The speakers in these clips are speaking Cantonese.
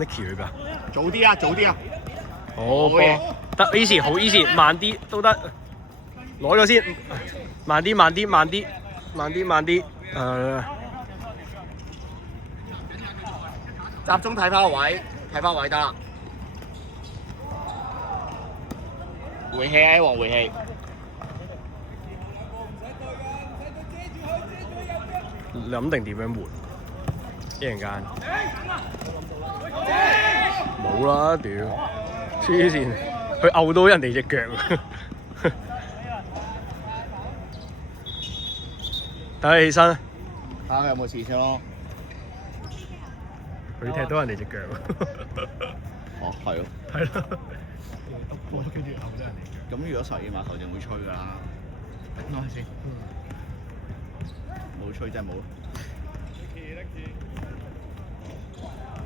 Nicky 去邊啊？早啲啊，早啲啊！好波得 easy 好 easy， 慢啲都得，攞咗先，慢啲慢啲慢啲慢啲慢啲，集中睇翻個位，睇翻位得啦。回氣啊，黃回氣。諗定點樣換？一陣間冇啦，屌黐線，佢摳到人哋隻腳。等佢起身，睇下佢有冇事先咯。佢踢到人哋隻腳。哦，係咯。係咯。我跟住摳咗人哋腳。咁如果12碼頭就會吹㗎啦。等我先。冇吹真係冇。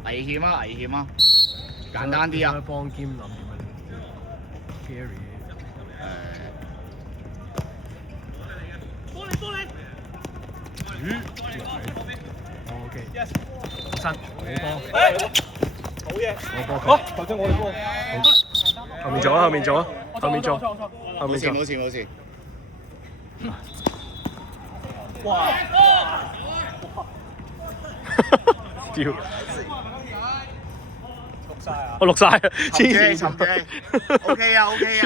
危險啊！危險啊！簡單啲啊！幫兼諗點樣 Gary OK， 身好嘢，好頭先我哋波，後面做啊，後面做啊，後面做，後面做，冇事冇事。哇！屌！我錄晒啊！黐線！OK 啊 OK 啊！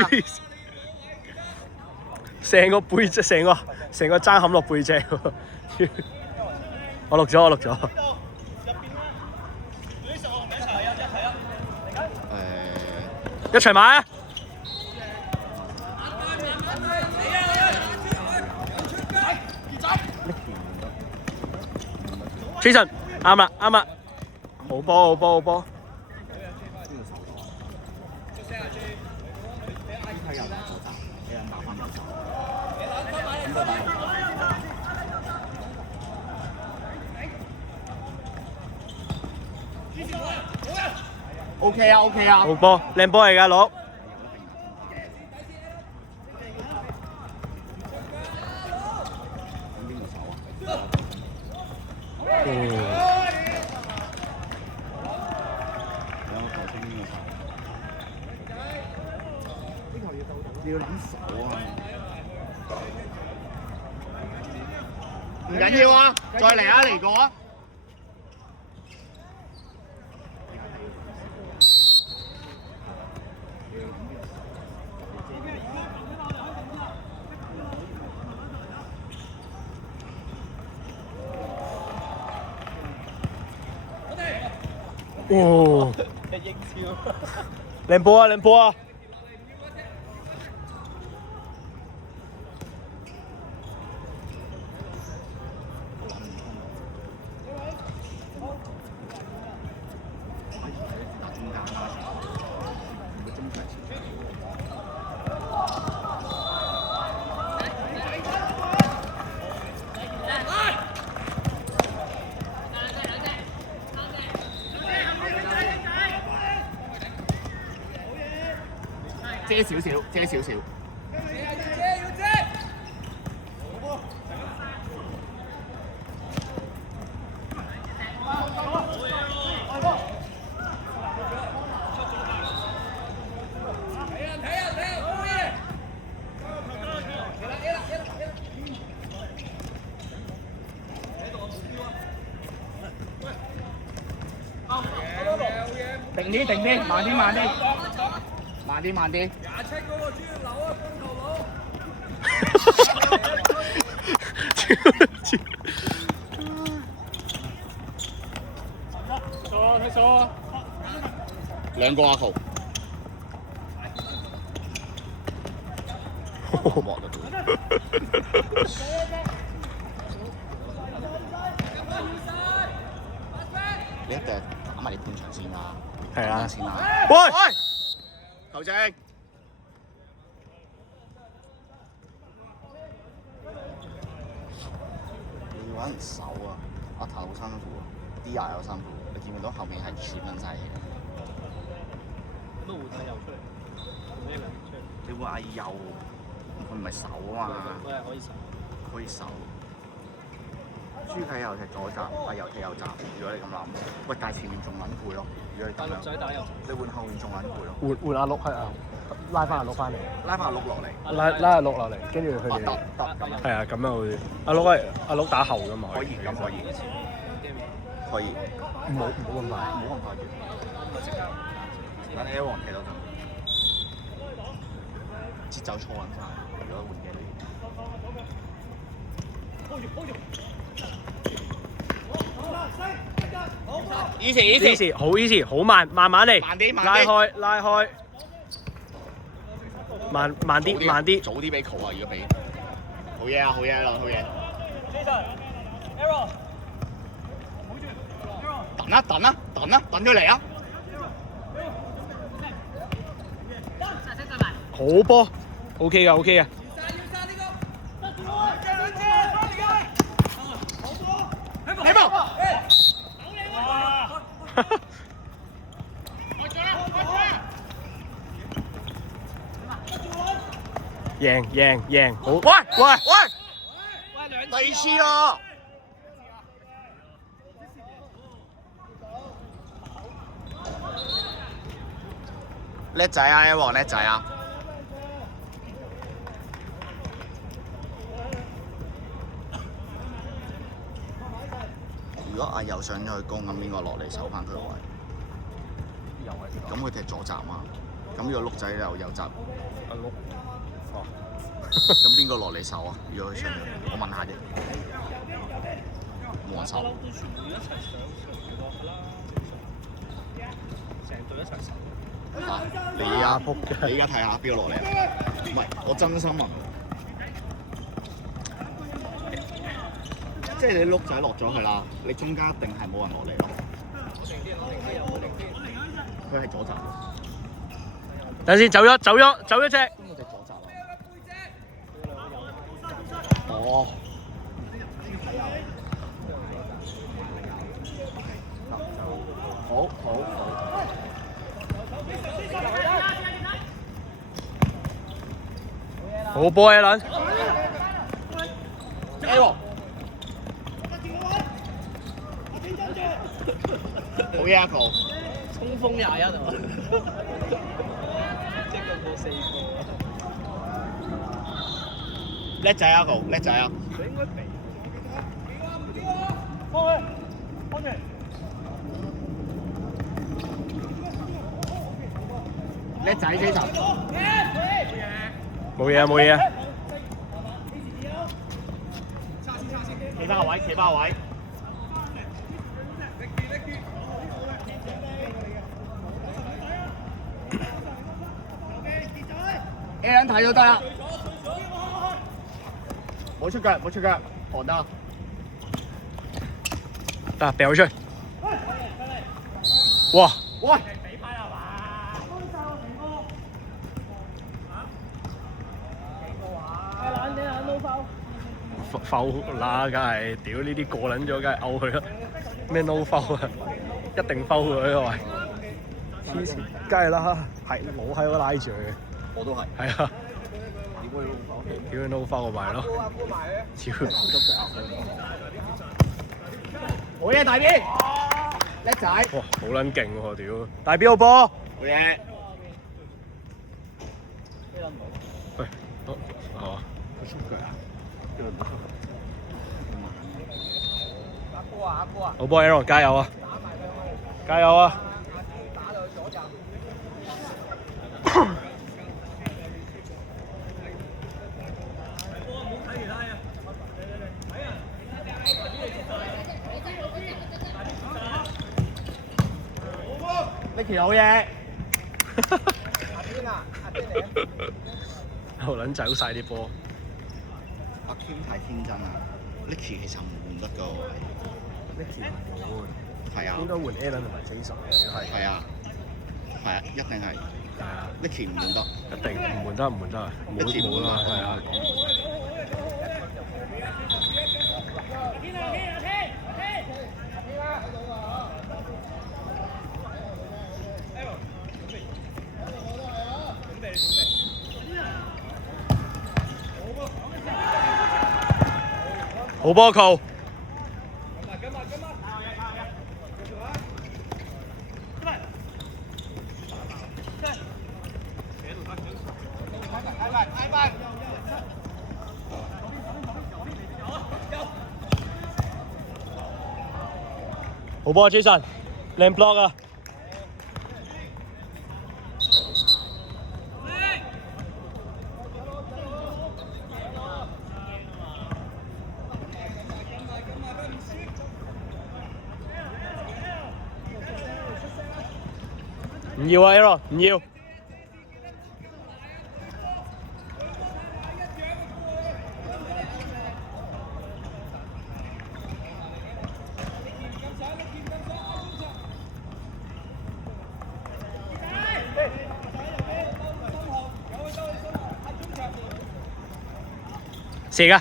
成個背脊，成個爭冚落背脊喎！我錄咗，我錄咗。一齊買啊！Jason 啱啦啱啦，好波好波好波。OK 啊 OK 啊！好波，靚波嚟㗎，攞。你要諗手啊！唔緊要啊，再嚟啊，嚟過啊！哦！靚波啊，靚波啊！遮少少，遮少少。定啲，定啲，慢啲，慢啲，慢啲，慢啲。27嗰個主要流啊，光頭佬。錯，睇錯。兩個阿豪。你一定打埋你半場先啦。係啊，先啦。喂！球證。你要揾人守啊！阿頭好辛苦啊，啲牙又辛苦，你見唔見到後面係全撚晒嘢？都換下油出嚟，換一兩出嚟。你會嗌油，佢唔係手啊嘛。佢係可以守。可以守。朱啟又踢左閘，阿又踢右閘。如果你咁諗，喂，但係前面仲撚攰咯。如果你咁樣，仔打右，你換後面仲撚攰咯。換阿碌係啊，拉翻阿碌翻嚟，拉翻阿碌落嚟。拉阿碌落嚟，跟住佢哋得咁樣。係啊，咁樣好似阿碌打後㗎嘛。可以咁可以。可以。冇咁快。冇咁快住。等 A 王踢到陣，節奏錯撚晒。如果換嘅呢？easy 好 easy 好慢慢嚟，慢啲拉開，慢啲，早啲俾 call 啊！如果俾，好嘢啊！好嘢啊！好嘢！等咗嚟啊！好波 ，OK 噶 OK 噶。起步！贏，好！喂！第二次咯！叻仔啊 ，A 王叻仔啊！如果阿友上咗去攻，咁邊個落嚟守翻佢個位？咁佢踢左閘嘛？咁如果碌仔又右閘，阿碌，哦，咁邊個落嚟守啊？如果佢上嚟，我問下啫。冇人守。成隊一齊守。你而家睇下邊個落嚟啊？唔係，我真心問。即係你碌仔落咗去啦，你中間一定係冇人落嚟咯。佢係左閘。等先，走咗隻。邊個隻左閘啊？哦。好。好波啊，撚 A 王。好嘢啊，球！衝鋒21啊！即係過4個。叻仔啊，球！叻仔啊！佢應該避。叻仔呢集。冇嘢啊！企翻個位。A 人睇就得啦。冇出腳，寒得。得，掉出去。哇！喂！foul 啦，梗係，屌呢啲過撚咗，梗係 out 佢啦。咩 no foul 啊？一定 foul 佢呢個位。黐線，梗係啦，係我喺度拉住佢。我都係。係啊。點會 no foul？屌 no foul 埋咯。超。好嘢，大 B！叻仔。哇，好撚勁喎！屌，大 B 好波。好嘢。喂，係嘛？佢出腳啊！好波 Aaron， 加油啊！加油啊！呢條好嘢。好撚走晒啲波。阿 Kim 太天真啦 ，Nicky 其實唔換得㗎喎。Nicky 唔換。係啊。應該換 Alan 同埋 Jason 係啊，一定係。係啊。Nicky 唔換得。一定唔換得啊！冇啦，係啊。好波球，好波啊 Jason， 靚 block 啊！唔要啊 Aaron， 唔要。射㗎。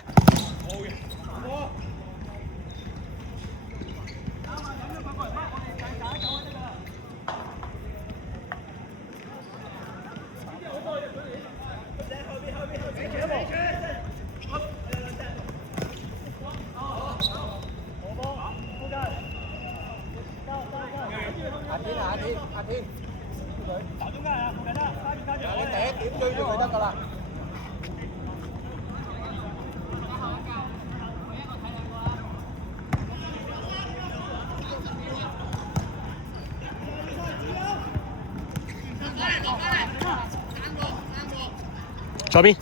阿天，打中間啊，唔緊啦，你第一點追住佢得㗎啦。左邊。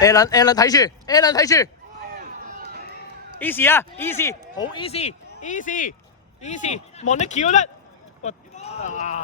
Alan 睇住 ，Alan 睇住 ，easy 啊 ，easy， 好 easy， 望得巧得，哇啊！